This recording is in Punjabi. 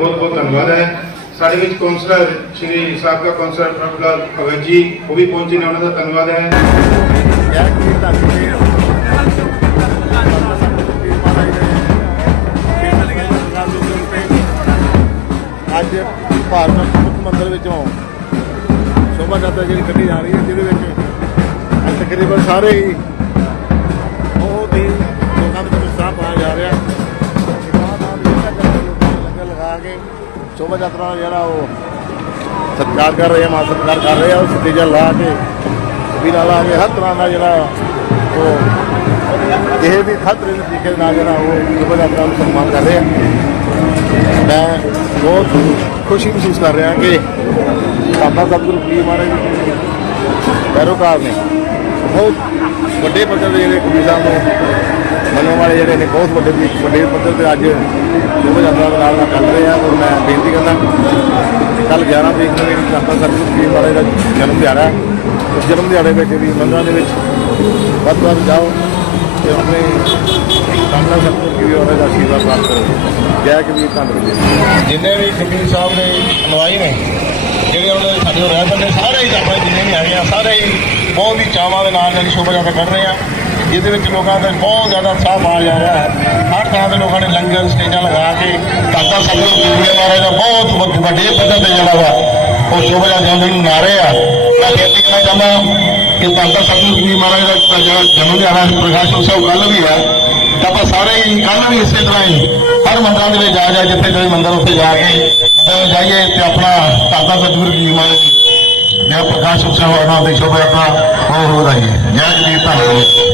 ਬਹੁਤ ਬਹੁਤ ਧੰਨਵਾਦ ਹੈ। ਸਾਡੇ ਵਿੱਚ ਕੌਂਸਲਰ ਸ਼੍ਰੀ ਸਾਬਕਾ ਕੌਂਸਲਰ ਪ੍ਰਭਲਾਲ ਭਗਤ ਜੀ, ਉਹ ਵੀ ਪਹੁੰਚੇ ਨੇ, ਉਹਨਾਂ ਦਾ ਧੰਨਵਾਦ ਹੈ। ਜੈ ਕੀ ਧੰਨਵਾਦ ਅੱਜ ਭਾਰਤ ਮੁੱਖ ਮੰਦਰ ਵਿੱਚੋਂ ਸ਼ੋਭਾ ਯਾਤਰਾ ਜਿਹੜੀ ਕੱਢੀ ਜਾ ਰਹੀ ਹੈ, ਜਿਹਦੇ ਵਿੱਚ ਅੱਜ ਤਕਰੀਬਨ ਸਾਰੇ ਹੀ ਸ਼ੋਭਾ ਯਾਤਰਾ ਦਾ ਜਿਹੜਾ ਉਹ ਸਤਿਕਾਰ ਕਰ ਰਹੇ ਆ, ਮਾਨ ਸਤਿਕਾਰ ਕਰ ਰਹੇ ਆ, ਉਹ ਸਟੇਜਾਂ ਲਾ ਕੇ ਵੀ ਲਾ ਕੇ ਹਰ ਤਰ੍ਹਾਂ ਦਾ ਜਿਹੜਾ ਉਹ ਕਿਸੇ ਵੀ ਖਤਰੇ ਦੇ ਤਰੀਕੇ ਨਾਲ ਜਿਹੜਾ ਉਹ ਸ਼ੋਭਾ ਯਾਤਰਾ ਨੂੰ ਸਨਮਾਨ ਕਰ ਰਹੇ ਆ। ਮੈਂ ਬਹੁਤ ਖੁਸ਼ੀ ਮਹਿਸੂਸ ਕਰ ਰਿਹਾ ਕਿ ਬਾਬਾ ਸਤਿਗੁਰੂ ਜੀ ਮਹਾਰਾਜ ਜੀ, ਪੈਰੋਕਾਰ ਨੇ। ਬਹੁਤ ਵੱਡੇ ਪੱਧਰ ਦੇ ਜਿਹੜੇ ਕਬੀਰ ਸਾਹਿਬ ਨੂੰ ਮੰਨਣ ਵਾਲੇ ਜਿਹੜੇ ਨੇ ਬਹੁਤ ਵੱਡੇ ਵੱਡੇ ਪੱਧਰ ਤੇ ਅੱਜ ਸ਼ੋਭਾ ਯਾਤਰਾ ਦੇ ਨਾਲ ਨਾਲ ਚੱਲ ਰਹੇ ਆ। ਔਰ ਮੈਂ ਬੇਨਤੀ ਕਰਦਾ ਕੱਲ 11 ਤਰੀਕ ਨੂੰ ਜਿਹੜੀ ਬਾਬਾ ਸਤਿਗੁਰੂ ਜੀ ਮਹਾਰਾਜ ਦਾ ਜਨਮ ਦਿਹਾੜਾ ਹੈ। ਉਸ ਜਨਮ ਦਿਹਾੜੇ ਵਿੱਚ ਵੀ ਮੰਦਰਾਂ ਦੇ ਵਿੱਚ ਵੱਧ ਤੋਂ ਵੱਧ ਜਾਓ ਤੇ ਆਪਣੇ ਸਾਹਮਣਾ ਸਤਿਗੁਰੂ ਜੀ ਮਹਾਰਾਜ ਦਾ ਆਸ਼ੀਰਵਾਦ ਪ੍ਰਾਪਤ ਕਰੋ। ਜੈ ਕਬੀਰ ਧੰਨਵਾਦ ਜਿੰਨੇ ਵੀ ਕਬੀਰ ਸਾਹਿਬ ਦੇ ਅਨੁਆਈ ਨੇ, ਜਿਹੜੇ ਉਹਨਾਂ ਦੇ ਸਾਡੇ ਰਹਿ ਨੇ ਸਾਰੇ ਹੀ ਆਪਣੇ ਜਿੰਨੇ ਵੀ ਹੈਗੇ ਆ, ਸਾਰੇ ਹੀ ਬਹੁਤ ਹੀ ਚਾਵਾਂ ਦੇ ਨਾਲ ਜਿਹੜੀ ਸ਼ੋਭਾ ਯਾਤਰਾ ਕੱਢ ਰਹੇ ਆ। ਜਿਹਦੇ ਵਿੱਚ ਲੋਕਾਂ ਦਾ ਬਹੁਤ ਜ਼ਿਆਦਾ ਸਾਹ ਪਾਇਆ ਜਾ ਰਿਹਾ ਹੈ। ਹਰ ਤਰ੍ਹਾਂ ਦੇ ਲੋਕਾਂ ਨੇ ਲੰਗਰ, ਸਟੇਜਾਂ ਲਗਾ ਕੇ ਦਾਦਾ ਸਤਿਗੁਰੂ ਜੀ ਮਹਾਰਾਜ ਦਾ ਬਹੁਤ ਵੱਡੇ ਪੱਧਰ ਤੇ ਜਿਹੜਾ ਵਾ, ਉਹ ਸ਼ੋਭਾ ਯਾਤਰਾ ਨੂੰ ਮਨਾ ਰਹੇ ਆ। ਮੈਂ ਬੇਨਤੀ ਕਰਨਾ ਚਾਹੁੰਦਾ ਕਿ ਦਾਦਾ ਸਤਿਗੁਰੂ ਜੀ ਮਹਾਰਾਜ ਦਾ ਜਿਹੜਾ ਜਨਮ ਦਿਹਾੜਾ ਪ੍ਰਕਾਸ਼ ਉਤਸਵ ਕੱਲ ਵੀ ਹੈ। ਤਾਂ ਆਪਾਂ ਸਾਰੇ ਹੀ ਕੱਲ ਵੀ ਇਸੇ ਤਰ੍ਹਾਂ ਹੀ ਹਰ ਮੰਦਰਾਂ ਦੇ ਵਿੱਚ ਜਾ ਜਾ ਜਿੱਥੇ ਕੋਈ ਮੰਦਰ ਉੱਥੇ ਜਾ ਕੇ ਜਾਈਏ ਤੇ ਆਪਣਾ ਦਾਦਾ ਸਤਿਗੁਰੂ ਜੀ ਮਹਾਰਾਜ ਜੀ ਪ੍ਰਕਾਸ਼ ਉਤਸਵ ਉਹਨਾਂ ਦੀ ਸ਼ੋਭਾ ਯਾਤਰਾ ਉਹ ਹੋ ਰਹੀ ਹੈ। ਜੈ ਜੀ। ਧੰਨਵਾਦ